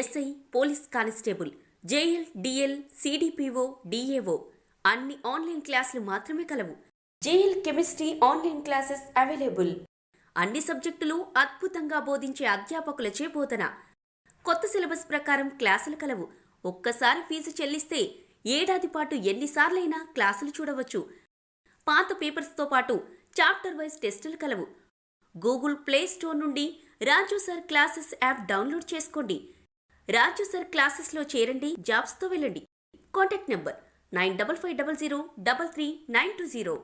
SI, police constable, JL, DL, CDPO, DAO అన్ని ఆన్లైన్ క్లాసులు మాత్రమే కలవు. JL chemistry online classes available. అన్ని సబ్జెక్టులు అద్భుతంగా బోధించే అధ్యాపకులచే బోధన. కొత్త సిలబస్ ప్రకారం క్లాసులు కలవు. ఒక్కసారి ఫీజు చెల్లిస్తే ఏడాది పాటు ఎన్నిసార్లైనా క్లాసులు చూడవచ్చు. పాత పేపర్స్తో పాటు చాప్టర్ వైజ్ టెస్టులు కలవు. గూగుల్ ప్లే స్టోర్ నుండి Raju sir classes app download చేసుకోండి. రాజు సర్ క్లాసెస్లో చేరండి, జాబ్స్తో వెళ్ళండి. Contact number 9550333920.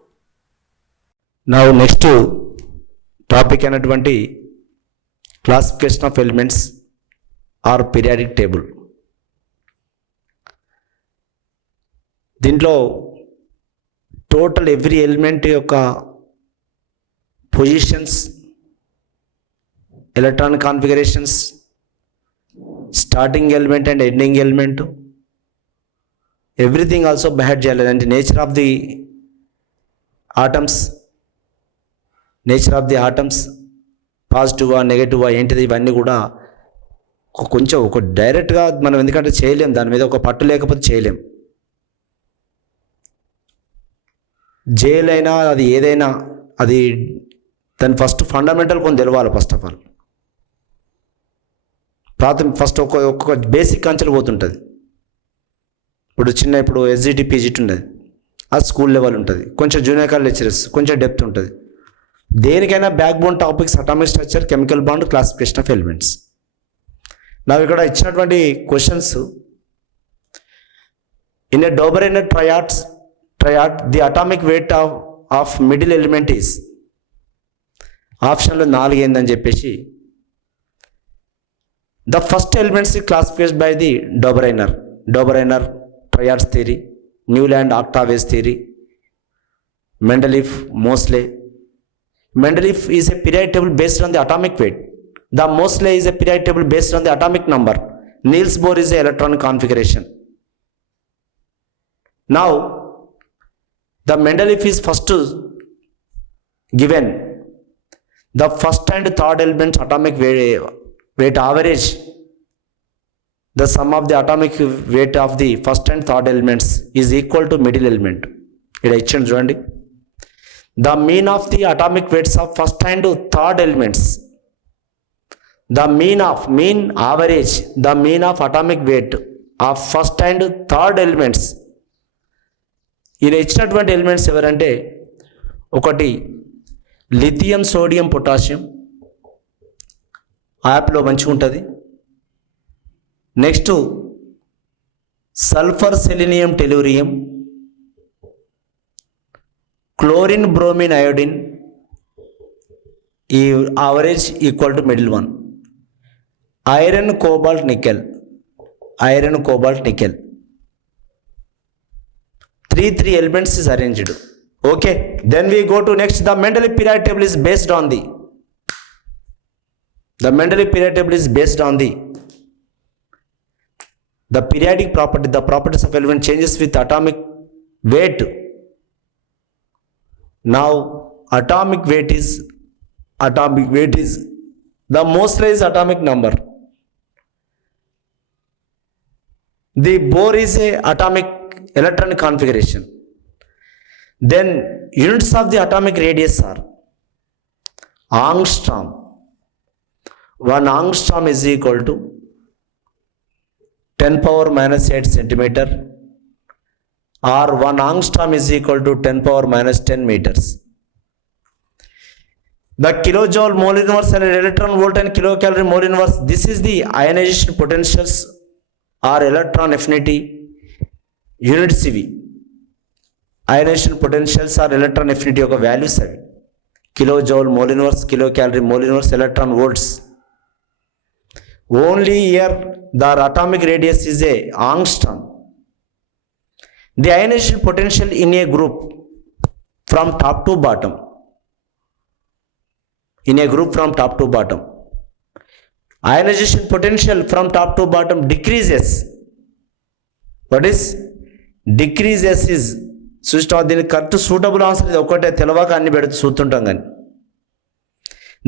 నా నెక్స్ట్ టాపిక్ అయినటువంటి classification of elements or periodic table. దీంట్లో టోటల్ ఎవ్రీ ఎలిమెంట్ యొక్క positions, electron configurations, starting element and ending element, everything also by heart చేయాలి. అంటే నేచర్ ఆఫ్ ది ఆటమ్స్ పాజిటివా నెగటివా ఏంటిది, ఇవన్నీ కూడా కొంచెం ఒక డైరెక్ట్గా మనం ఎందుకంటే చేయలేం, దాని మీద ఒక పట్టు లేకపోతే చేయలేం. జేల్ అయినా అది ఏదైనా అది దాని ఫస్ట్ ఫండమెంటల్ కొన్ని తెలవాలి. ఫస్ట్ ఆఫ్ ఆల్ ఫస్ట్ ఒక్కొక్క బేసిక్ కాన్సెప్ట్ పోతుంటుంది. ఇప్పుడు ఎస్జిటి పీజిటి ఉండదు, అది స్కూల్ లెవెల్ ఉంటుంది. కొంచెం జూనియర్ కాలేజ్ లెక్చరర్స్ కొంచెం డెప్త్ ఉంటుంది. దేనికైనా backbone topics atomic structure, chemical bond, classification of elements. నాకు ఇక్కడ ఇచ్చినటువంటి questions, in a Dobereiner triad the atomic weight of middle element is, ఆప్షన్లో 4 ఏందని చెప్పేసి, the first elements classified by the Dobereiner triads theory, Newland octaves theory, Mendeleev, Mosley. Mendeleev is a periodic table based on the atomic weight. The Mosley is a periodic table based on the atomic number. Niels Bohr is the electron configuration. Now, the Mendeleev is first given the first and third elements atomic weight average. The sum of the atomic weight of the first and third elements is equal to middle element. It is చూడండి. The mean of the atomic weights of first and third elements. The mean average, the mean of atomic weight of first and third elements. ఇలా ఇచ్చినటువంటి ఎలిమెంట్స్ ఎవరంటే, ఒకటి lithium, sodium, potassium, యాప్లో మంచిగా ఉంటుంది. Next sulphur, selenium, tellurium, chlorine, bromine, iodine, ఈ average equal to middle one. Iron, cobalt, nickel, 3 elements is arranged. Okay, then we go to next. The Mendeleev periodic table is based on the periodic property. The properties of element changes with atomic weight. Now atomic weight is the Mosley is atomic number. The Bohr is a atomic electron configuration. Then units of the atomic radius are angstrom. 1 angstrom is equal to 10 power minus 8 centimeter, or 1 angstrom is equal to 10 power minus 10 meters. The kilojoule mole inverse and electron volt and kilocalorie mole inverse, this is the ionization potentials or electron affinity units. ఇవి ionization potentials or electron affinity యొక్క వాల్యూస్ అవి. Kilojoule mole inverse, kilo calorie mole inverse, electron volts. Only here the atomic radius is a angstrom. The ionization potential in a group from top to bottom, ionization potential from top to bottom decreases. What is decreases is చూస్తా, దీనికి correct suitable answer ఇది ఒకటే, తెలవాక అన్ని పెడుతూ చూస్తుంటాం. కానీ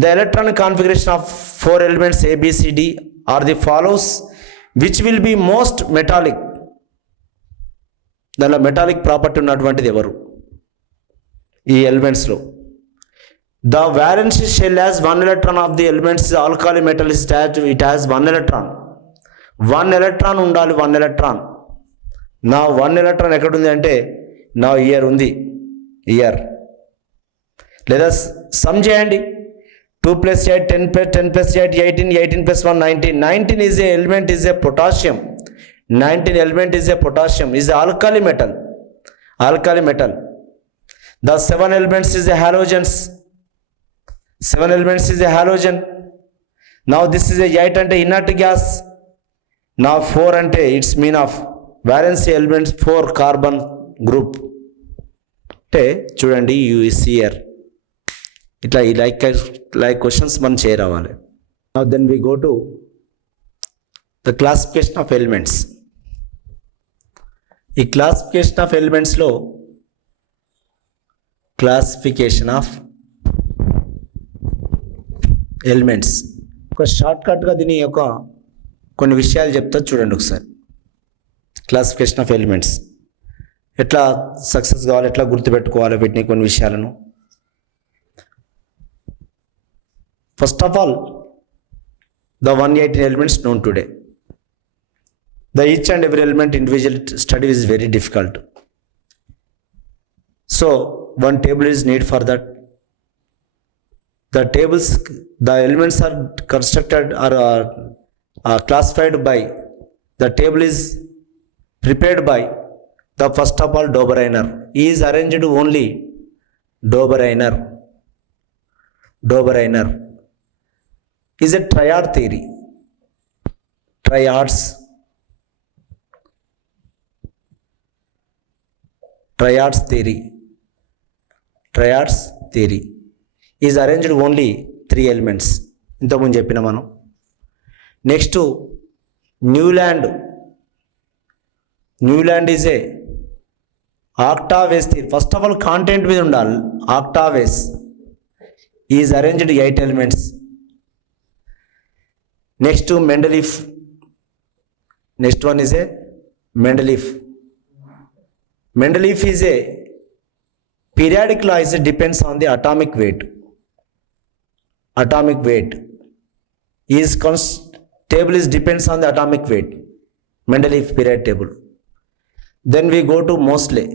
the electronic configuration of 4 elements A, B, C, D are the follows which will be most metallic, దానిలో మెటాలిక్ ప్రాపర్టీ ఉన్నటువంటిది ఎవరు ఈ ఎలిమెంట్స్లో? The valency shell has 1 electron of the elements alkali metal it has 1 electron. 1 electron ఉండాలి, 1 electron. నా 1 electron ఎక్కడుంది అంటే నా ఇయర్ ఉంది, ఇయర్. లేదా సమ్ చేయండి, 2 + 8 10 + 8 18, 18 + 1 19. 19 is a element, is a potassium. 19 element is a potassium, is a alkali metal. Alkali metal. The 7 elements is a halogens. 7 elements is a halogen. Now this is a 8 అంటే inert gas. Now 4 అంటే it's mean of valency elements 4 carbon group. అంటే చూడండి you see here. ఇట్లా ఈ like questions మనం చేయరావాలి. Now then we go to the classification of elements. ఈ classification of ఎలిమెంట్స్లో క్లాసిఫికేషన్ ఆఫ్ ఎలిమెంట్స్ ఒక షార్ట్కట్గా దీని యొక్క కొన్ని విషయాలు చెప్తా చూడండి ఒకసారి. క్లాసిఫికేషన్ ఆఫ్ ఎలిమెంట్స్ ఎట్లా సక్సెస్ కావాలి, ఎట్లా గుర్తుపెట్టుకోవాలి వీటిని కొన్ని విషయాలను. First of all the 118 elements known today. The each and every element individual study is very difficult. So one table is need for that. The tables, the elements are constructed or are classified by, the table is prepared by the first of all Dobereiner. He is arranged only Dobereiner. Dobereiner is a triad theory. Triads theory is arranged only 3 elements. ఇంతకుముందు చెప్పిన మనం. Next Newland is a octaves theory. First of all content మీద ఉండాలి. Octaves is arranged 8 elements. Next to Mendeleev. Next one is a Mendeleev. Mendeleev is a periodic law, is depends on the atomic weight. Atomic weight is table is depends on the atomic weight. Mendeleev periodic table. Then we go to Moseley.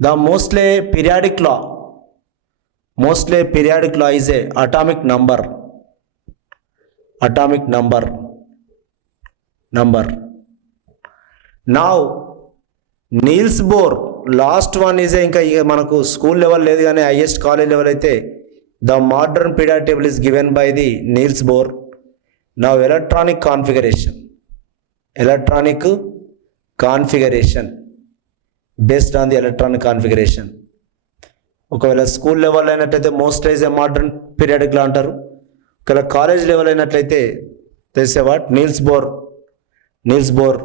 The Moseley periodic law. Moseley periodic law is a atomic number. Atomic number. Now Niels Bohr, last one is ఇంకా మనకు school level లేదు కానీ highest college level అయితే the modern periodic table is given by the Niels Bohr. Now electronic configuration based on the electronic configuration. ఒకవేళ school level అయినట్లయితే most is a modern periodic law అంటారు. ఒకవేళ college level అయినట్లయితే తెలిసే what Niels Bohr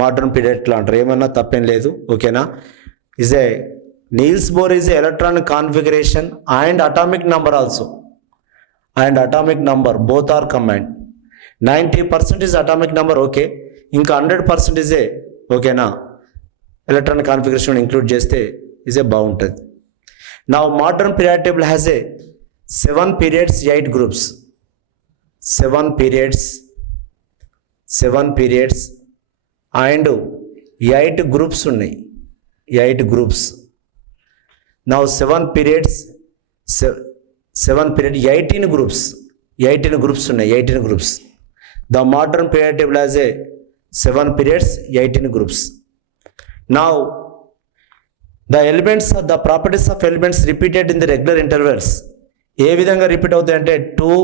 modern periodic law అంటారు. ఏమన్నా తప్పేం లేదు, ఓకేనా. Is a Niels Bohr is electronic configuration and atomic number also, and atomic number both are combined. 90% is atomic number, okay. ఇంకా 100% ఈజ్ ఏ, ఓకేనా, electronic configuration include చేస్తే is a బాగుంటుంది. నా modern periodic table has A 7 periods 8 groups. 7 periods and 8 groups ఉన్నాయి. 8 groups. Now 7 periods 18 groups. 18 groups ఉన్నాయి. 18 groups. The modern periodic table has a 7 periods 18 groups. Now the elements, the properties of elements repeated in the regular intervals. ఏ విధంగా రిపీట్ అవుతాయి అంటే 2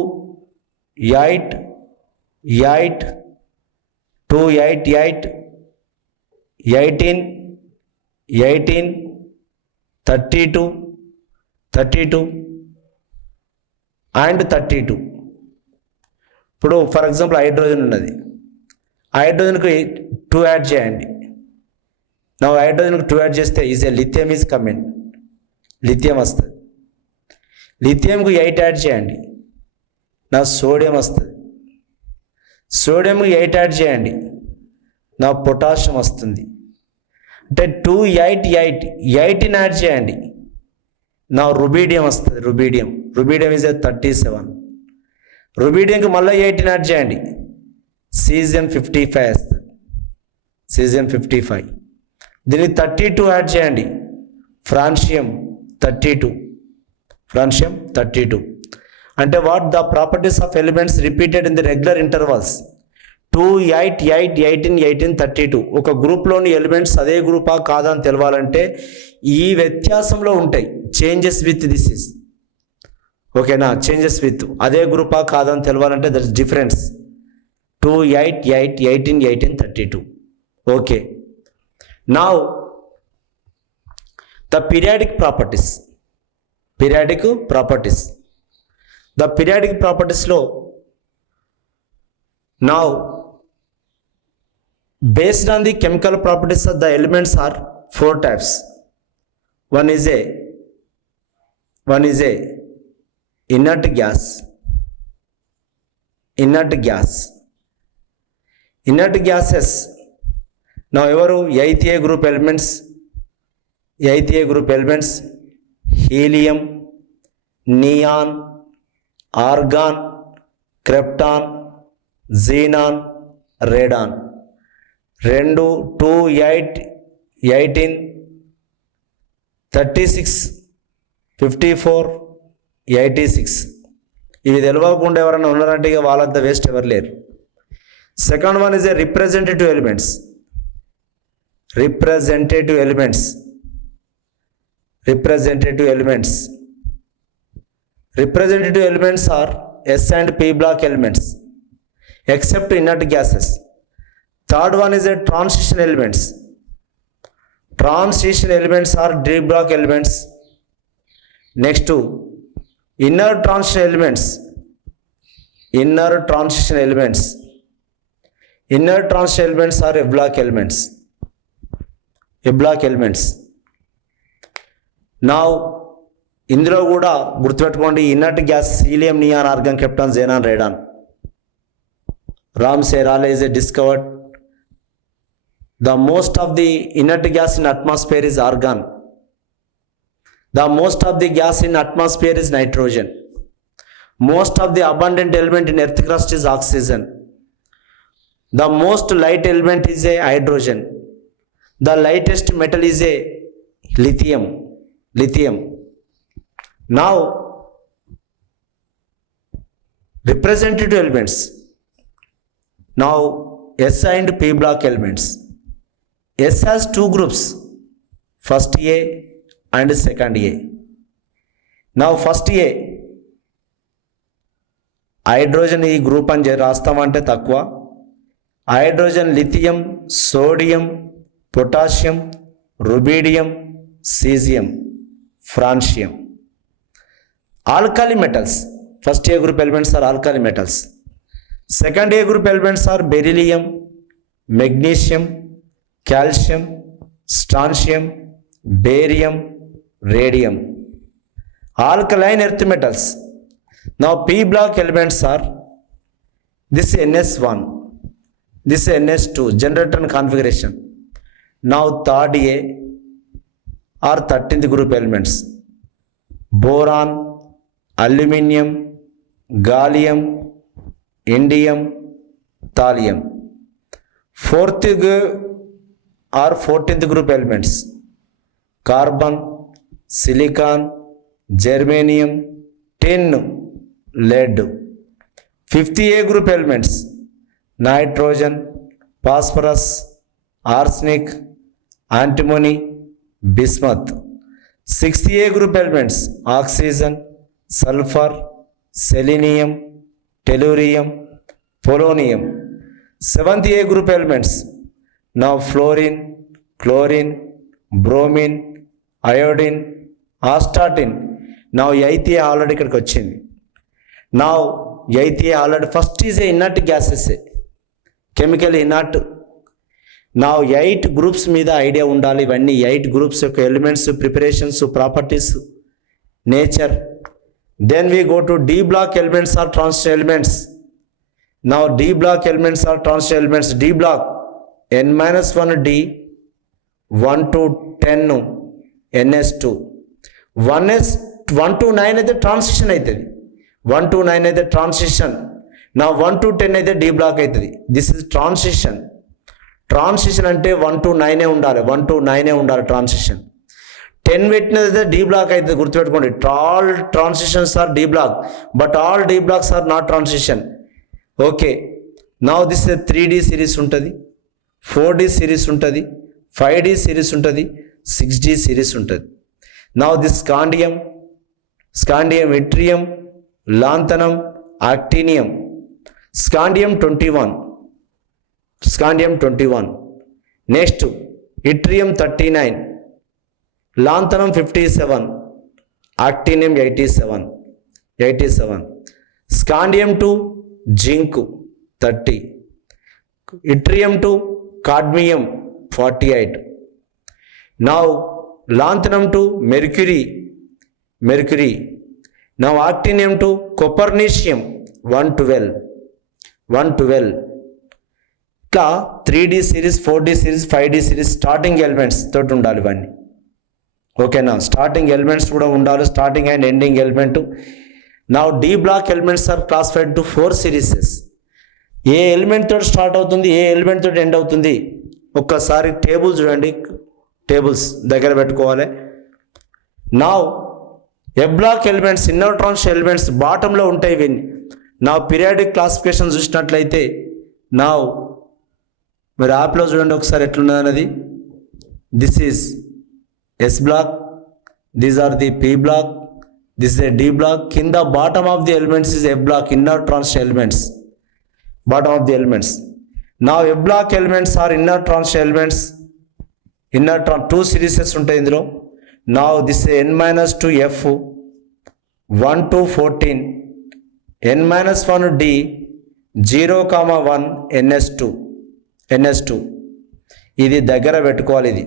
8 8 2 8 8 18 18 32 32 అండ్ 32. ఇప్పుడు for example hydrogen ఉన్నది, హైడ్రోజన్కి 2 యాడ్ చేయండి. నా హైడ్రోజన్కి 2 యాడ్ చేస్తే is A lithium is coming, lithium వస్తుంది. లిథియంకు 8 యాడ్ చేయండి, నా సోడియం వస్తుంది. సోడియం 8 యాడ్ చేయండి, నా పొటాషియం వస్తుంది. అంటే 2 8 8 8ని యాడ్ చేయండి, నా రుబీడియం వస్తుంది. Rubidium is 37. రుబీడియంకి మళ్ళీ 8ని యాడ్ చేయండి, సీజియం 55 వస్తుంది. సీజియం 55. దీనికి 32 యాడ్ చేయండి, ఫ్రాన్షియం 32. అంటే what the properties of elements repeated in the regular intervals 2 8 8 18 18 32. ఒక గ్రూప్లోని ఎలిమెంట్స్ అదే గ్రూపా కాదా అని తెలవాలంటే ఈ వ్యత్యాసంలో ఉంటాయి. చేంజెస్ విత్ దిస్ ఇస్ ఓకేనా. చేంజెస్ విత్ అదే గ్రూపా కాదా అని తెలవాలంటే that is difference. 2 8 8 18 18 32. Okay. Now the periodic properties. The periodic ప్రాపర్టీస్లో now based on the chemical properties of the elements are 4 types. One is a inert gas. Inert gases. Now evaru 8th A group elements, helium, neon, argon, krypton, xenon, radon. 2 2 8 18 36 54 86. ఇవి తెలవకుండా ఎవరైనా ఉన్నారంటే ఇక వాళ్ళంతా వేస్ట్ ఎవరు లేరు. Second one is a representative elements. Representative elements are S and P block elements except inert gases. Third one is a transition elements. Transition elements are D block elements. Next to inner transition elements are A block elements. Now ఇందులో కూడా గుర్తుపెట్టుకోండి, inert gas helium, neon, argon, krypton, xenon, radon. Ramsay Rayleigh discovered the most of the inert gas in atmosphere is argon. The most of the gas in atmosphere is nitrogen. Most of the abundant element in earth crust is oxygen. The most light element is a hydrogen. The lightest metal is a lithium. Now representative elements. Now S and P block elements. S has 2 groups, first A and second A. Now first A hydrogen ఈ group అని రాస్తామంటే తక్కువ. Hydrogen lithium, sodium, potassium, rubidium, caesium, francium. Alkali metals. First A group elements are alkali metals. Second A group elements are beryllium, magnesium, calcium, strontium, barium, radium. Alkaline earth metals. Now P block elements are this NS1, this NS2, generator configuration. Now third A or 13th group elements: boron, aluminium, gallium, indium, thallium. Fourth or 14th group elements: carbon, silicon, germanium, tin, lead. Fifth A group elements: nitrogen, phosphorus, arsenic, antimony, bismuth. Sixth A group elements: oxygen, sulfur, selenium, tellurium, polonium. Seventh A group elements: now fluorine, chlorine, bromine, iodine, astatine. Now eighth A already ఇక్కడికి వచ్చింది. Now eighth A already first is a inert gases, chemical inert. Now 8 groups మీద ఐడియా ఉండాలి. ఇవన్నీ 8 groups యొక్క elements, preparations, properties, nature. Then we go to D block elements or transition elements. Now D block elements are transition elements. D block n-1 D 1 to 10 ns2 1 to 9 అయితే ట్రాన్సిషన్ అవుతుంది. 1 to 9 అయితే ట్రాన్సిషన్. నా 1 to 10 అయితే D block అవుతుంది. This is transition. ట్రాన్సిషన్ అంటే 1 to 9 ఉండాలి. 1 to 9 ఉండాలి ట్రాన్సిషన్. 10 పెట్టినది అయితే D బ్లాక్ అవుతుంది. గుర్తుపెట్టుకోండి, all transitions are D block, but all D blocks are not transition. Okay, now this 3D series ఉంటుంది, 4D సిరీస్ ఉంటుంది, 5D సిరీస్ ఉంటుంది, 6D సిరీస్ ఉంటుంది. Now this scandium, yttrium, lanthanum, actinium. Scandium 21. Next yttrium 39, lanthanum 57, actinium 87. Scandium to zinc 30, yttrium to cadmium 48. Now lanthanum to mercury. Now actinium to copernicium 112. ఇట్లా 3D series, 4D series, 5D series starting elements తోటి ఉండాలి ఇవన్నీ. ఓకేనా, starting elements కూడా ఉండాలి, starting and ending element. Now D block elements are classified to 4 serieses. ఏ element తోటి స్టార్ట్ అవుతుంది, ఏ ఎలిమెంట్ తోటి ఎండ్ అవుతుంది, ఒక్కసారి టేబుల్ చూడండి, టేబుల్స్ దగ్గర పెట్టుకోవాలి. Now a block elements, inner transition elements బాటంలో ఉంటాయి ఇవన్నీ. నా పీరియాడిక్ క్లాసిఫికేషన్ చూసినట్లయితే నా మీరు యాప్లో చూడండి ఒకసారి ఎట్లున్నది అనేది. This is S block, these are the P block, this is a D block. కింద bottom of the elements is a block, inner transition elements, bottom of the elements. Now a block elements are inner transition elements. Two serieses ఉంటాయి ఇందులో. నా this n-2 F 1 to 14, n-1 D 0,1 ns2. ఇది దగ్గర పెట్టుకోవాలి. ఇది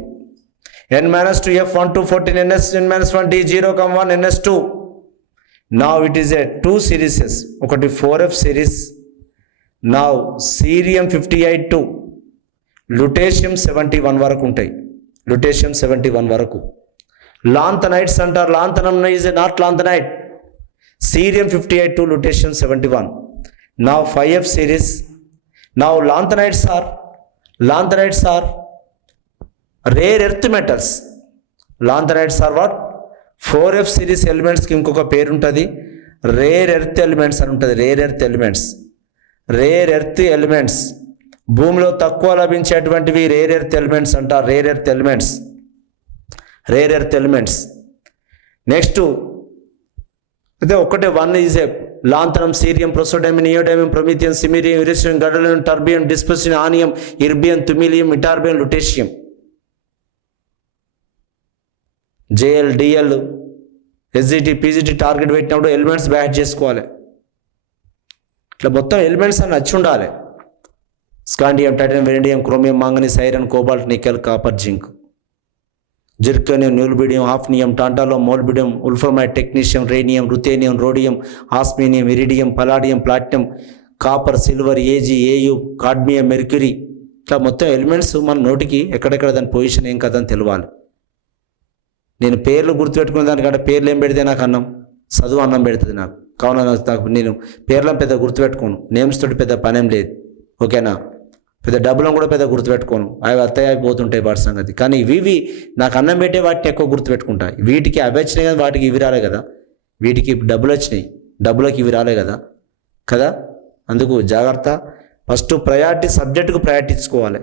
n-2 F 1 to 14 n-1 D 0,1 ns2. నా it is a 2 సిరీసెస్, ఒకటి 4F series. నా సీరియం 58 to లుటేషియం 71 వరకు ఉంటాయి. లుటేషియం 71 వరకు. లాంతనైట్స్ అంటారు. Lanthanum is not lanthanide. Cerium 58 to lutetium 71. Now 5F series. Now lanthanides are rare earth metals. Lanthanides are what? 4F series ఎలిమెంట్స్కి ఇంకొక పేరు ఉంటుంది, రేర్ ఎర్త్ ఎలిమెంట్స్ అని ఉంటుంది. రేర్ ఎర్త్ ఎలిమెంట్స్ భూమిలో తక్కువ లభించేటువంటివి రేర్ ఎర్త్ ఎలిమెంట్స్ అంటారు. Rare earth elements. నెక్స్ట్ అయితే ఒకటే 1 is a lanthanum, cerium, praseodymium, neodymium, promethium, samarium, europium, gadolinium, terbium, dysprosium, holmium, erbium, thulium, ytterbium, lutetium. JL, DL, SGT, PGT target పెట్టినప్పుడు elements batch చేసుకోవాలి. ఇట్లా మొత్తం elements అని నచ్చి ఉండాలి. Scandium, titanium, vanadium, chromium, manganese, iron, cobalt, nickel, copper, zinc. Zirconium, niobium, hafnium, tantalum, molybdenum, wolframite, technetium, rhenium, ruthenium, rhodium, osmium, iridium, పలాడియం, platinum, copper, silver, AG, AU, cadmium, mercury. ఇట్లా మొత్తం ఎలిమెంట్స్ మన నోటికి ఎక్కడెక్కడ దాని పొజిషన్ ఏం కదని తెలియాలి. నేను పేర్లు గుర్తుపెట్టుకునే దానికంటే పేర్లు ఏం పెడితే నాకు చదువు అన్నం పెడుతుంది నాకు. కావున నేను పేర్లను పెద్ద గుర్తుపెట్టుకోను, నేమ్స్ తోటి పెద్ద పనేం లేదు. ఓకేనా, పెద్ద డబ్బులను కూడా పెద్ద గుర్తుపెట్టుకోను, అవి అత్తయ్య అయిపోతుంటాయి వాటి సంగతి. కానీ ఇవి నాకు అన్నం పెట్టే వాటిని ఎక్కువ గుర్తుపెట్టుకుంటా. వీటికి అవి వచ్చినాయి కదా, వాటికి ఇవి రాలే కదా. వీటికి డబ్బులు వచ్చినాయి, డబ్బులకి ఇవి రాలే కదా. అందుకు జాగ్రత్త. ఫస్ట్ ప్రయారిటీ, సబ్జెక్టుకు ప్రయారిటీ ఇచ్చుకోవాలి.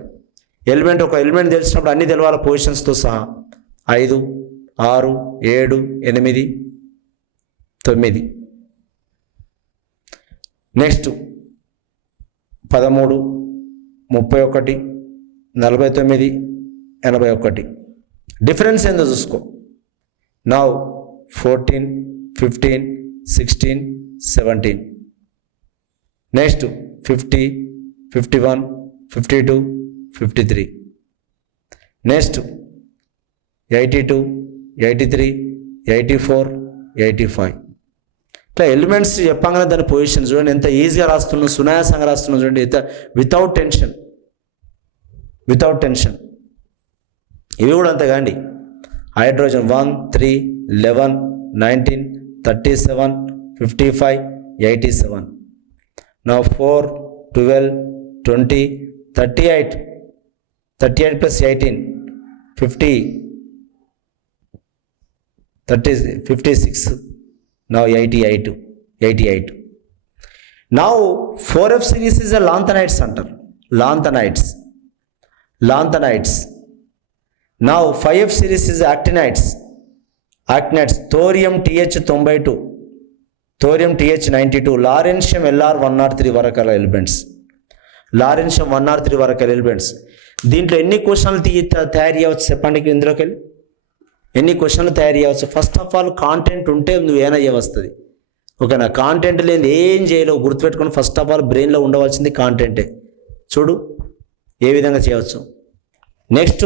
ఒక ఎలిమెంట్ తెలిసినప్పుడు అన్నీ తెలవాలి, పొజిషన్స్తో సహా. 5, 6, 7, 8, 9. నెక్స్ట్ 13, 31, 49, 81. డిఫరెన్స్ ఏందో చూసుకో. నౌ 14, 15, 16, 17. నెక్స్ట్ 50, 51, 52, 53. నెక్స్ట్ 82, 83, 84, 85. ఇట్లా ఎలిమెంట్స్ చెప్పగానే దాని పొజిషన్ చూడండి ఎంత ఈజీగా రాస్తున్నాం, సునాయాసంగా రాస్తున్నాం చూడండి, వితౌట్ టెన్షన్. ఇవి కూడా అంతే కాండి. హైడ్రోజన్ 1 3 11 19 37 55 87. Now 4 12 20 38 plus 18 50 56. Now 88. Now 4F series is a lanthanides center. Lanthanides. Now 5F series is actinides. Thorium TH92, thorium TH92, lawrencium LR103 వరకల ఎలిమెంట్స్. లారెన్షియం 103 వరకల ఎలిమెంట్స్. దీంట్లో ఎన్ని క్వశ్చన్లు తయారు చేయవచ్చు చెప్పండి? ఇందులోకి వెళ్ళి ఎన్ని క్వశ్చన్లు తయారు చేయవచ్చు? ఫస్ట్ ఆఫ్ ఆల్ కాంటెంట్ ఉంటే నువ్వు ఏమైనా చేయవస్తుంది. ఓకేనా? కాంటెంట్ లేదు ఏం చేయలేవు. గుర్తుపెట్టుకొని ఫస్ట్ ఆఫ్ ఆల్ బ్రెయిన్లో ఉండవలసింది కాంటెంటే. చూడు ఏ విధంగా చేయవచ్చు. నెక్స్ట్